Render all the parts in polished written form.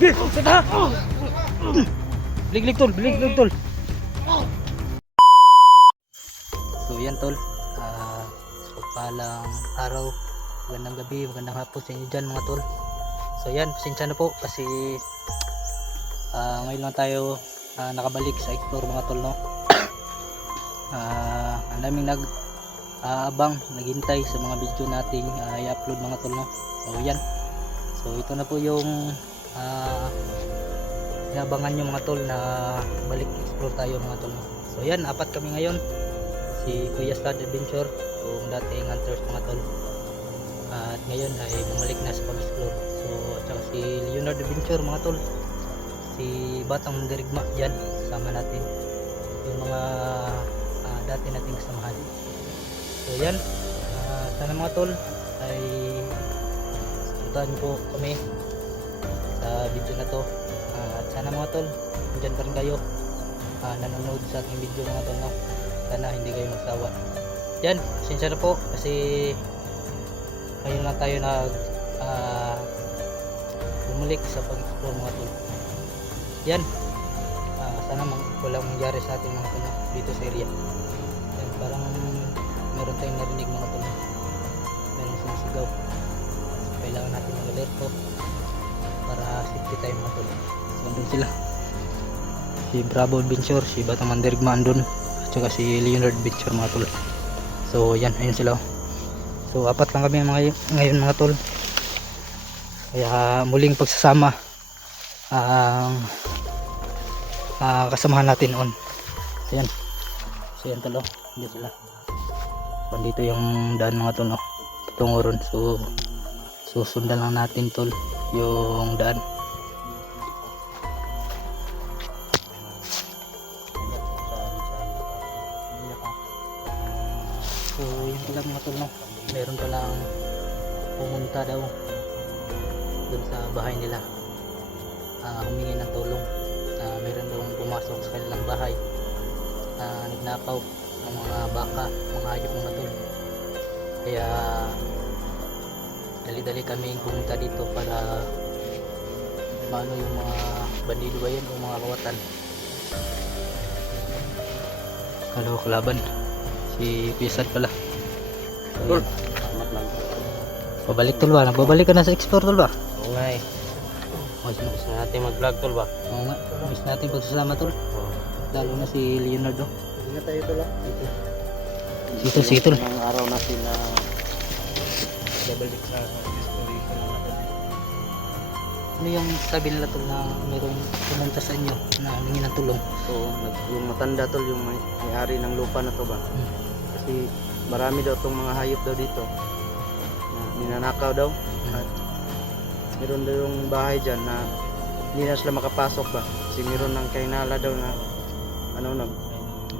Sita! Bilig tol, bilig tol. So yan tol, pagpalang araw, magandang gabi, magandang hapon sa inyo dyan mga tol. So yan, pasensya na po kasi ngayon lang tayo nakabalik sa explore mga tol, no. Ang daming abang, naghintay sa mga video nating i-upload mga tol, no. So yan, so ito na po yung inabangan nyo mga tol na balik explore tayo mga tol, no. So yan, apat kami ngayon, si Kuya Stud Adventure, yung dating hunters mga tol, at ngayon ay bumalik na sa pag-explore. So at saka si Leonard Adventure mga tol, si Batang Mandirigma, yan kasama natin yung mga dati nating kasamahan. So yan, sana mga tol ay sundan po kami sa video na to, at sana mga tol dyan pa rin kayo nanonood sa ating video mga tol, no. Sana hindi kayo magsawa. Yan, pasensya na po kasi ngayon lang tayo bumalik sa pag-explore mga tol. Yan, sana walang mangyari sa ating mga tol dito sa area. Yan, parang meron tayong narinig mga tol, meron sumisigaw. Kailangan natin mag-alerto para safety tayo mga tol. So andun sila, si Bravo Adventure, si Batang Mandirigma andun, at saka si Leonard Adventure mga tol. So yan, ayun sila. So apat lang kami ngayon mga tol, kaya muling pagsasama ang kasamahan natin on. Ayan, so yan tol, dito sila. So dito yung daan mga tol, no, patungo ron. So susundan lang natin tol yung daan. So yun pala mga tol, no, meron palang pumunta daw dun sa bahay nila, humingi ng tulong. Meron daw pumasok sa kanilang bahay, nagnapaw ng mga baka, mga hayop mga tol. Kaya dali-dali kaming pumunta dito para maano yung mga bandido ba yun o mga kawatan. Hello, kalaban si Pisad pala. So, pabalik tol ba? Nagbabalik ka na sa explore tol ba? Oo nga eh. Gusto natin mag-vlog tol ba? Oo nga, gusto natin pagsasama tol. Lalo na si Leonardo. Hindi na tayo tol ah. Sige tol. Ang araw natin na babalik sa exploration natin. Ano yung sabi nila tol na mayroong pumunta sa inyo na humingi ng tulong? Oo, yung matanda tol, yung may-ari ng lupa na to ba? Kasi marami daw itong mga hayop daw dito na ninanakaw daw. At meron daw yung bahay dyan na hindi na sila makapasok ba? Kasi meron ng kainala daw na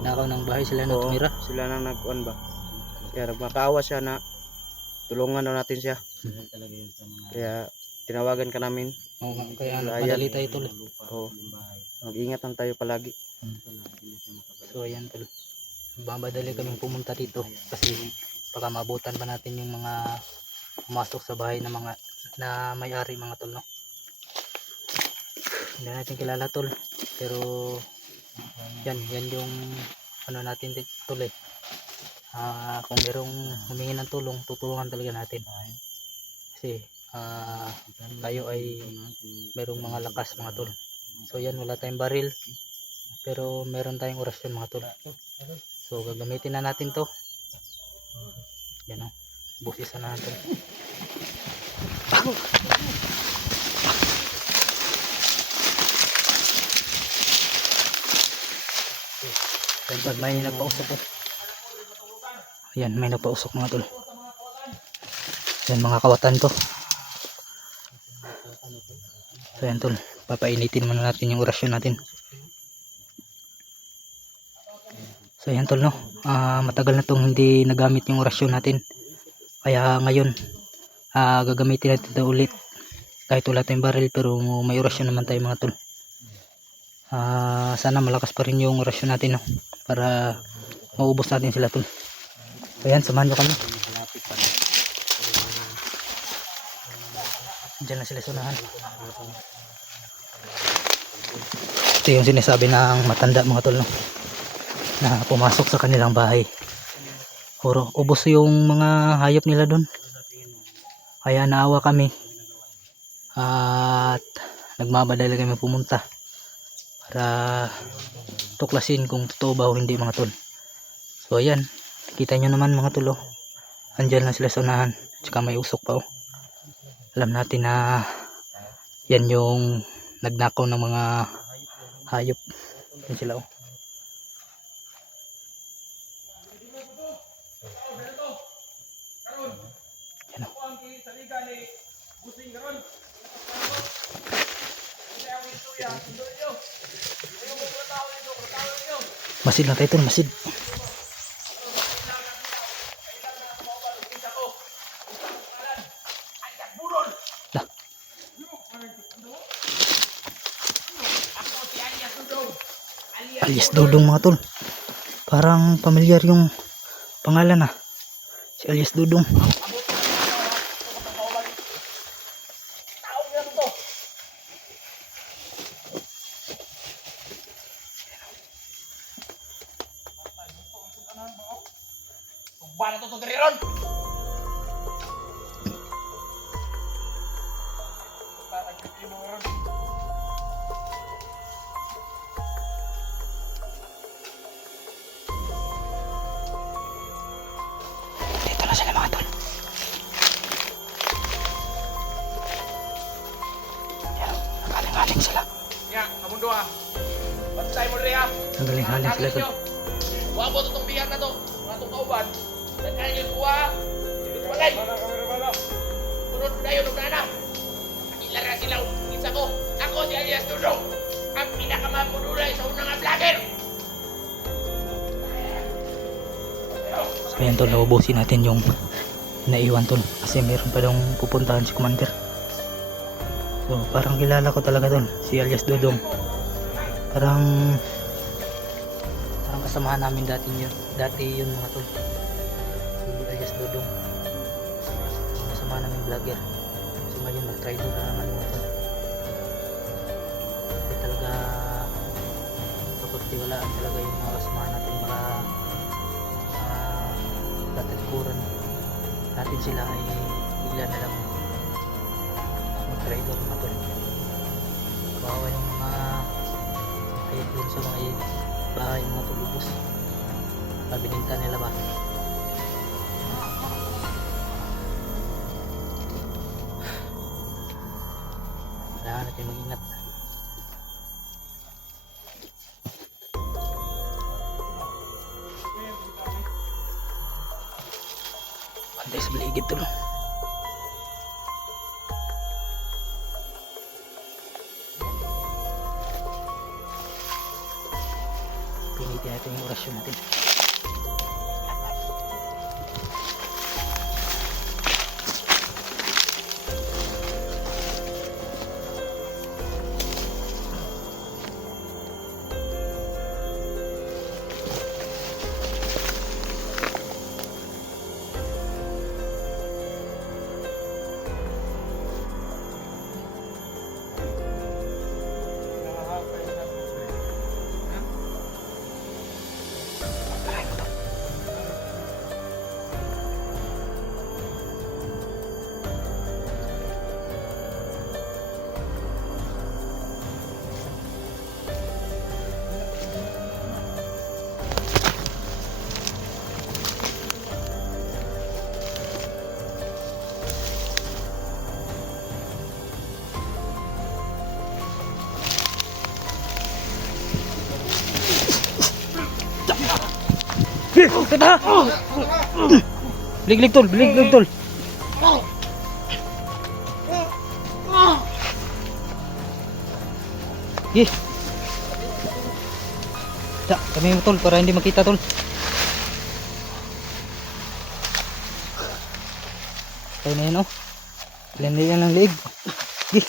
Nakaw ng bahay sila na oo, tumira. sila nang nag-on ba? Kaya nagmakaawa siya na tulungan daw natin siya. Kaya tinawagan ka namin. Oo nga, kaya madali tayo tol. Oo. Mag-ingat lang tayo palagi. So ayan tol, babadali kaming pumunta dito kasi baka maabutan pa natin yung mga pumasok sa bahay ng mga na may-ari mga tol, no. Hindi natin kilala tol, pero yan yung ano natin tol eh. Kung merong humingi ng tulong, tutulungan talaga natin kasi tayo ay merong mga lakas mga tol. So yan, wala tayong baril pero meron tayong orasyon mga tol. So gagamitin na natin to. Yan o, busisan na natin. Pag may nagpausok po. Ayan, may nagpausok mga tol. Yan mga kawatan to. So yan tol, papainitin muna natin yung orasyon natin. So yan tol, no, matagal na tong hindi nagamit yung orasyon natin, kaya ngayon gagamitin natin ito ulit. Kahit wala tayong baril pero may orasyon naman tayo mga tol. Sana malakas pa rin yung orasyon natin, no, para maubos natin sila tol. Ayan, samahan nyo kami. Diyan na sila sunahan. Ito yung sinasabi ng matanda mga tol, no? Na pumasok sa kanilang bahay. Ubos yung mga hayop nila doon. Kaya naawa kami. At nagmamadali kami pumunta para tuklasin kung totoo ba o hindi mga tol. So ayan, kita nyo naman mga tol, oh. Andyan lang sila sa unahan. Tsaka may usok pa, oh. Alam natin na yan yung nagnakaw ng mga hayop. Yan sila, oh. Yan, oh. Masid lang tayo tol, masid. Lah. Alias Dudong mga tol. Parang pamilyar yung pangalan, ah. Si Alias Dudong. Dito na sila mga tol. Yan, nagaling-galing sila. Ya, kamu doa. Bantay mo rin ha. Nagaling-galing sila tol. Wabo to tong biyak na to. Mga tong kauban. Daghan yung kuha. Dito walay. Sunod na yun, na. Ilara sila. Isa ko. Ako si Alias Dudong. Ang pinakamamudulay sa unang vlogger. So yan tol, naubusin natin yung naiwan tol. Kasi meron pa daw pupuntahan si Commander. So parang kilala ko talaga tol, si Alias Dudong. Parang kasamahan namin dati yun mga tol. Si Alias Dudong. Kasamahan namin vlogger. So ngayon nag-traitor na naman mga tol. Hindi talaga kapagtiwalaan talaga yung mga kasamahan natin, mga tatalikuran natin sila ay bigla na lang mag-traitor mga tol. Kawawa yung mga ayot dun sa mga bahay mga tulubos. Pabininta nila ba? Kailangan natin mag-ingat. Pantay sa baligid tol. Pinitin natin yung orasyon natin. Kita. Bilig tol, bilig tol. Gi. Kami mo tol para hindi makita tol. Tayo na yan, oh. Landian lang liig. Gi.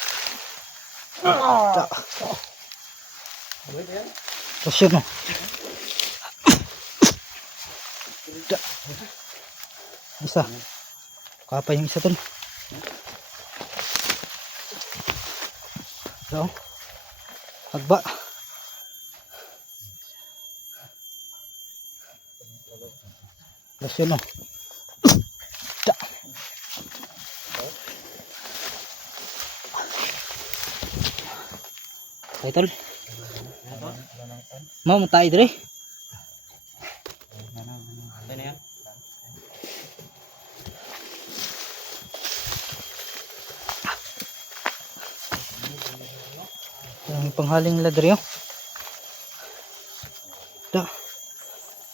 Terus yun, oh. Isa. Kapa yung isa tol. So. Agba. Lasyon no. Da. Okay, tol. Mau tayo dire. Ang panghaling nila dire. Da.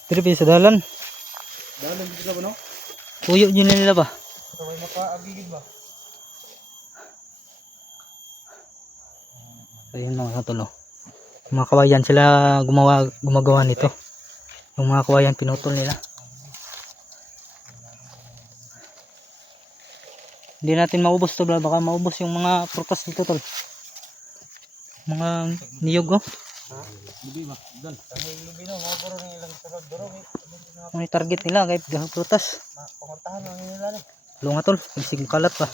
Dire pa sa dalan. Dalan dito ba no? Tuyo yun nila ba? Sabay makaagigid ba? Ayun mga katulo. Mga kawayan sila gumagawa nito. Yung mga kawayan pinutol nila. Hindi natin maubos to, baka maubos yung mga prutas dito tol. Mga niyog oh. Lubi ba? Doon. Dahil lubi no, mga puro ng ilang sunod durog. Ano yung target nila kahit prutas. Panguntahan lang nila ni. Lunga tol, isig kalat pa.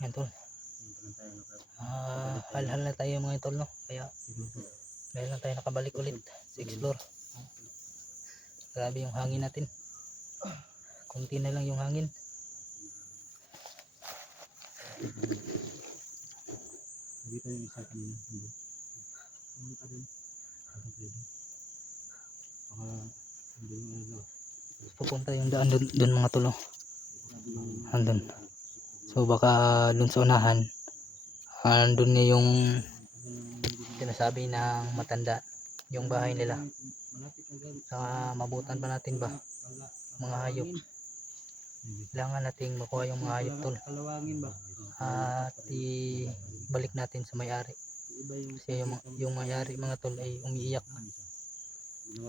Yan tol. Halhal na tayo mga tol no. Kaya dahil lang tayo nakabalik ulit sa explore. Grabe yung hangin natin. Kunti na lang yung hangin. Dito yung isa kanina. Pupunta yung daan dun mga tol. Andun. So baka dun sa unahan andun na yung sinasabi ng matanda yung bahay nila. Saka mabutan pa natin ba mga hayop. Kailangan nating makuha yung mga hayop tol. At ibalik natin sa may-ari. Kasi yung may-ari mga tol ay umiiyak.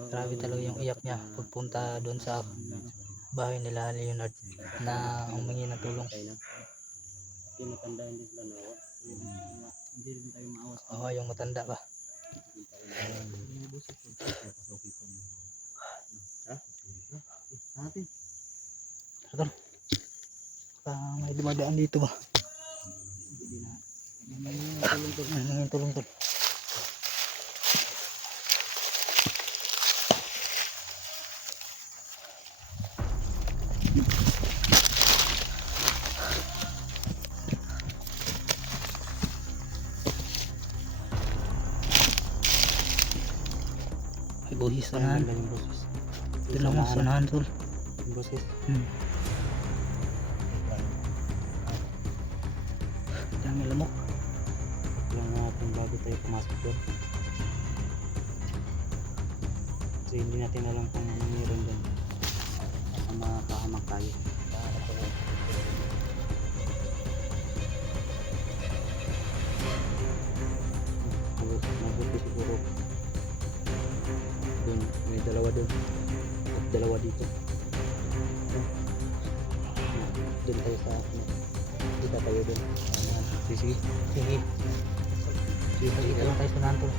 Grabe talaga yung iyak niya pagpunta doon sa bahay nila Leonard na humingi ng tulong. Yung matanda ba? Ito. May dumadaan dito ba? Tulong tol. Ay buhis unahan. Doon lang mo sa unahan tol. Boses. Dami lamok. Lang natin bago tayo pumasok doon. So hindi natin alam kung ano meron doon. Baka makahamak tayo. Mabuti siguro. Doon, may dalawa doon. At dalawa dito. Doon tayo sa kita tayo doon. Sige. Sige. Dito lang tayo sa unahan tol.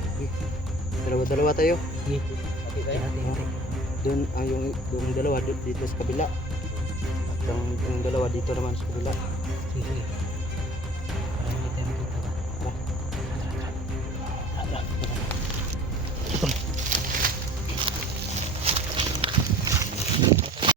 Dalawa-dalawa tayo. Sige. Hati-hati. Doon yung dalawa dito sa kabila. At yung dalawa dito naman sa kabila. Sige.